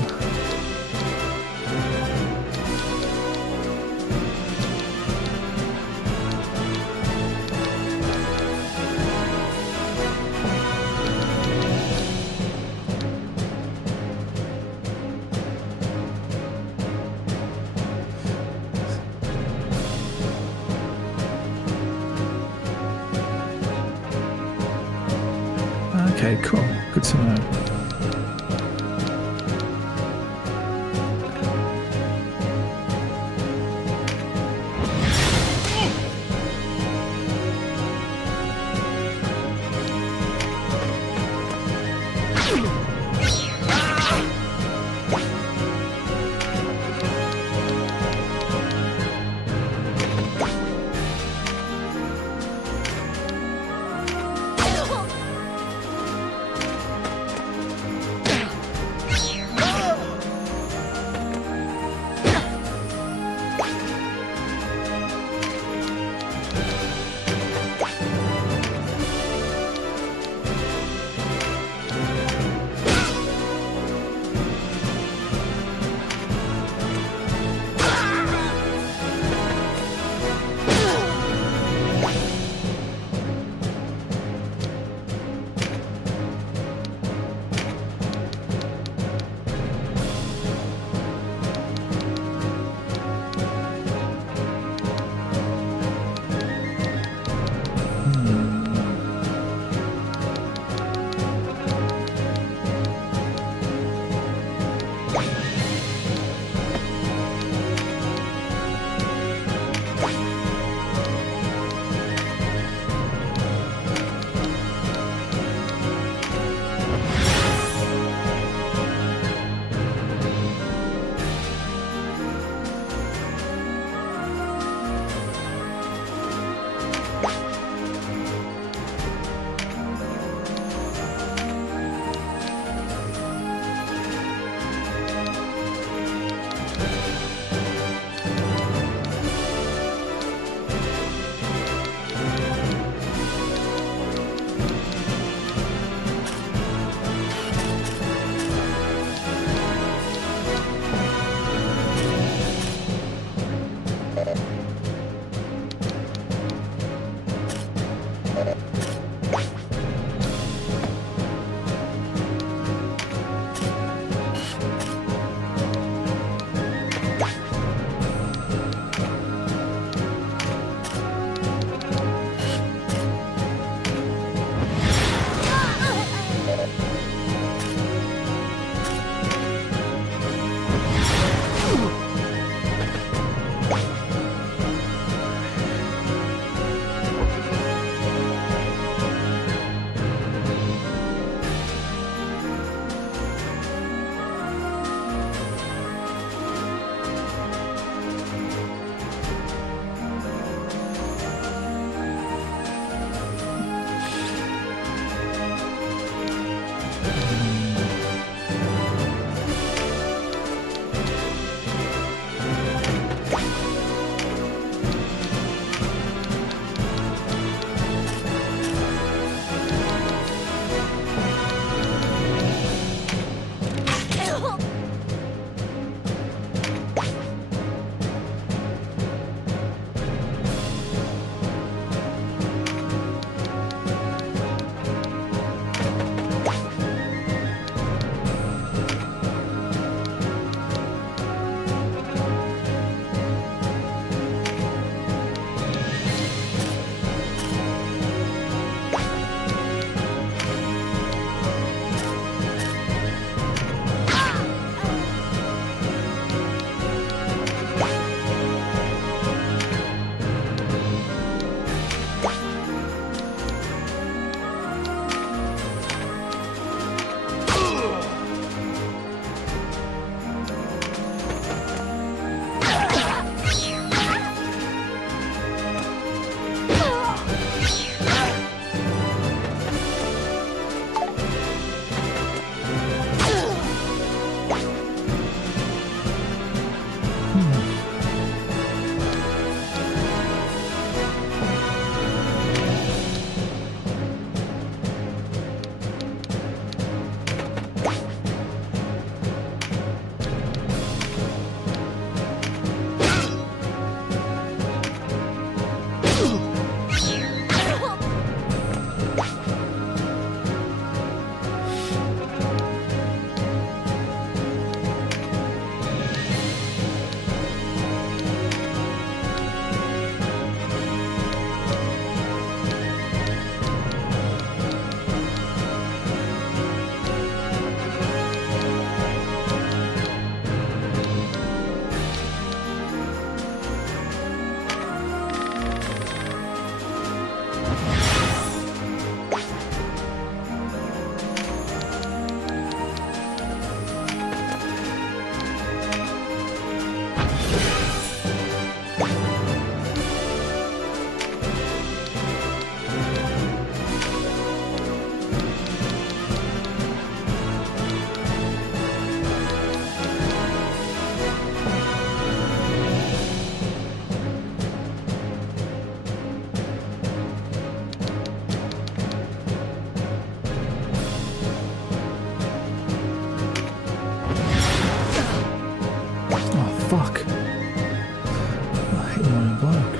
Okay, cool. Good to know. fuck? I hit the wrong bloke.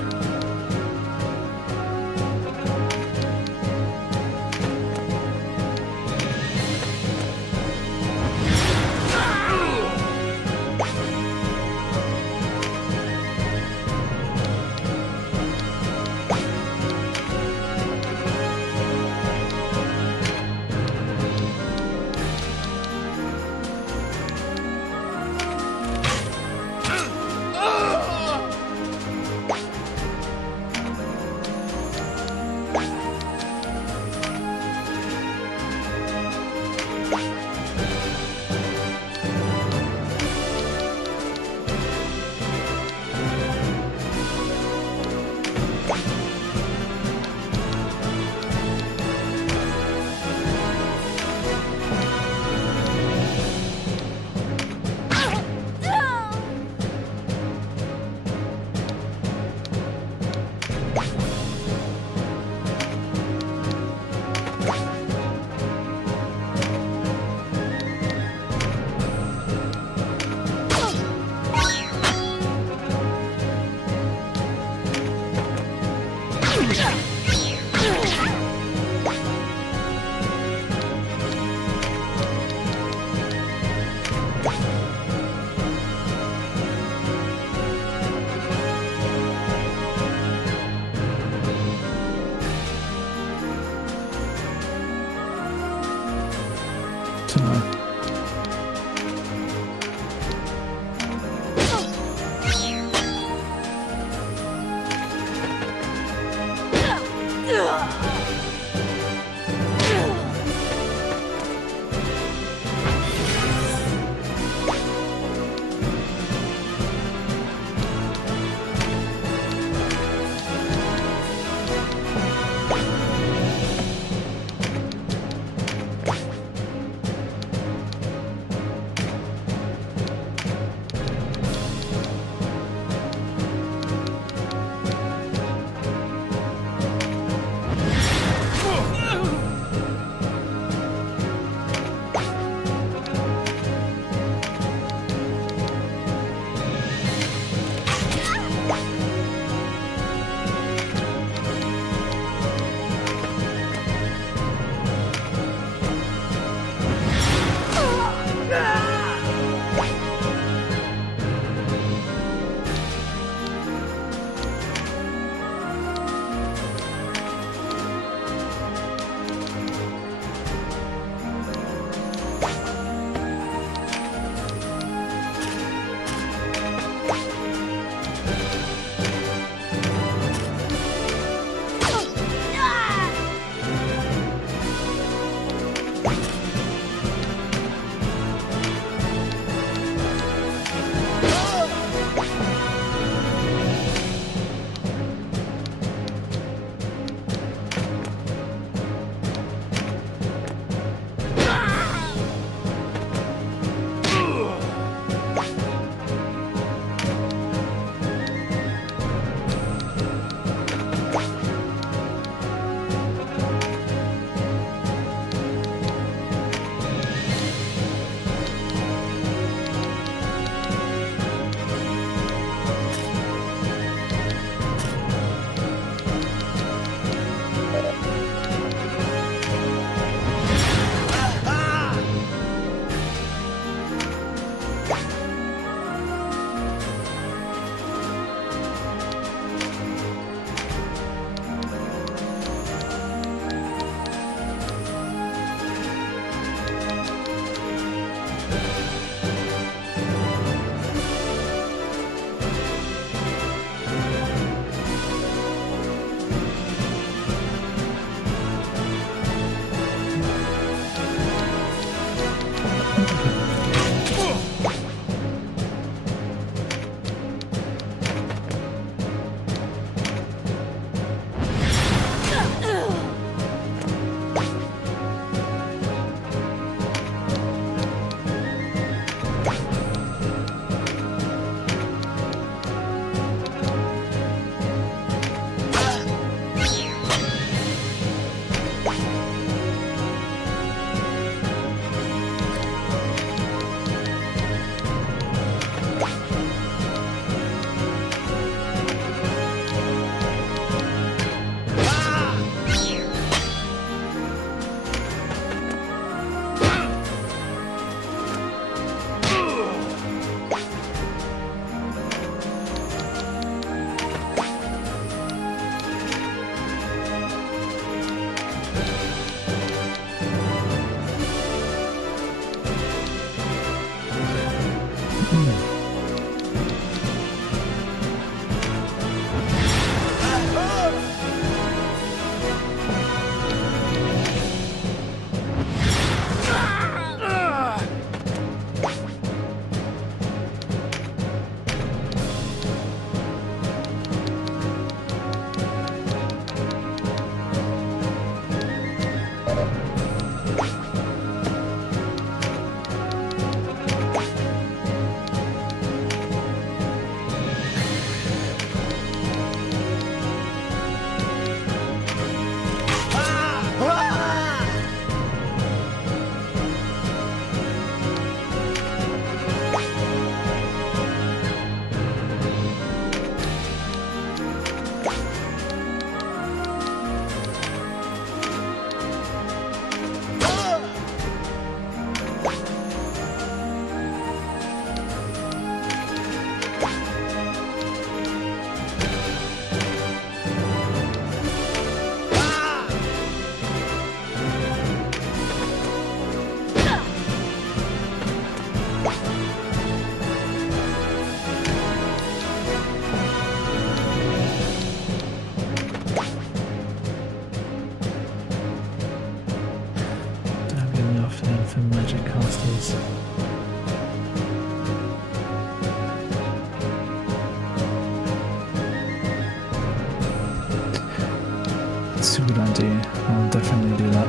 kind to you. I'll definitely do that.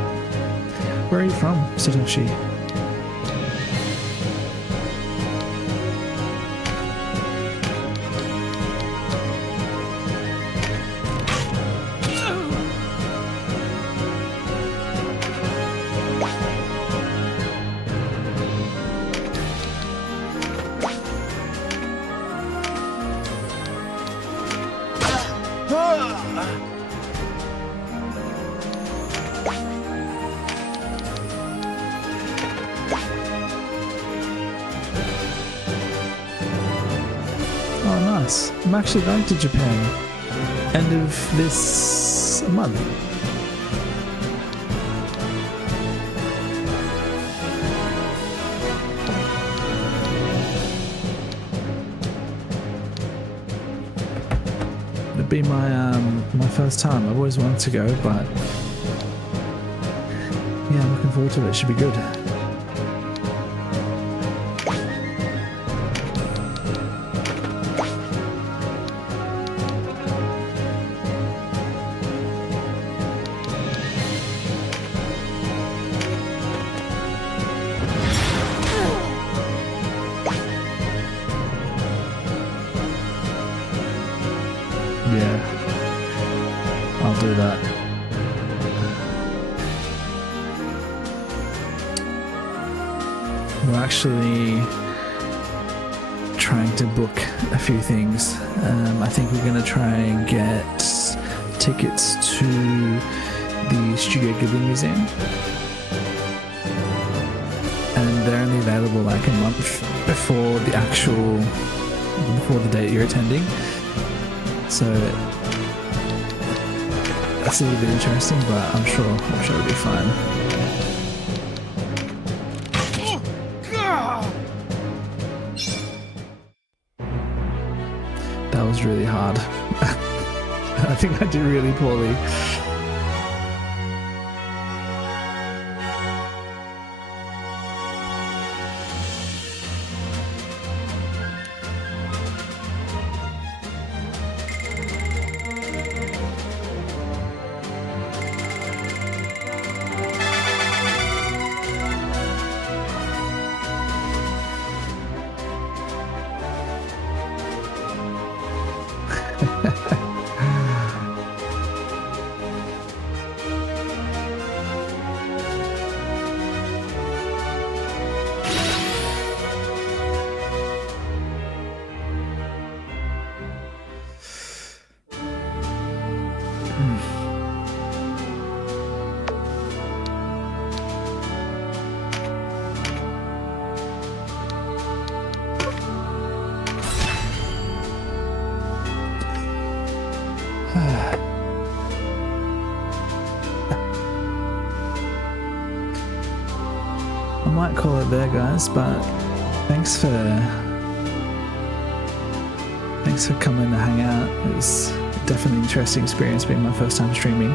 Where are you from, Satoshi? Oh, nice. I'm actually going to Japan. End of this month. It'll be my first time. I've always wanted to go, but yeah, I'm looking forward to it. It should be good. Yeah, I'll do that. We're actually trying to book a few things. I think we're going to try and get tickets to the Studio Ghibli Museum. And they're only available like a month before the date you're attending. So that's a little bit interesting, but I'm sure it'll be fine. That was really hard. I think I did really poorly. I might call it there, guys, but thanks for coming to hang out. It was definitely an interesting experience being my first time streaming.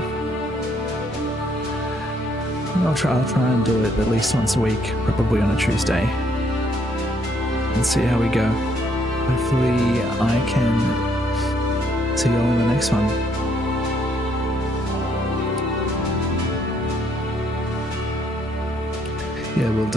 I'll try and do it at least once a week, probably on a Tuesday, and see how we go. Hopefully I can see you all in the next one. Yeah, we'll do.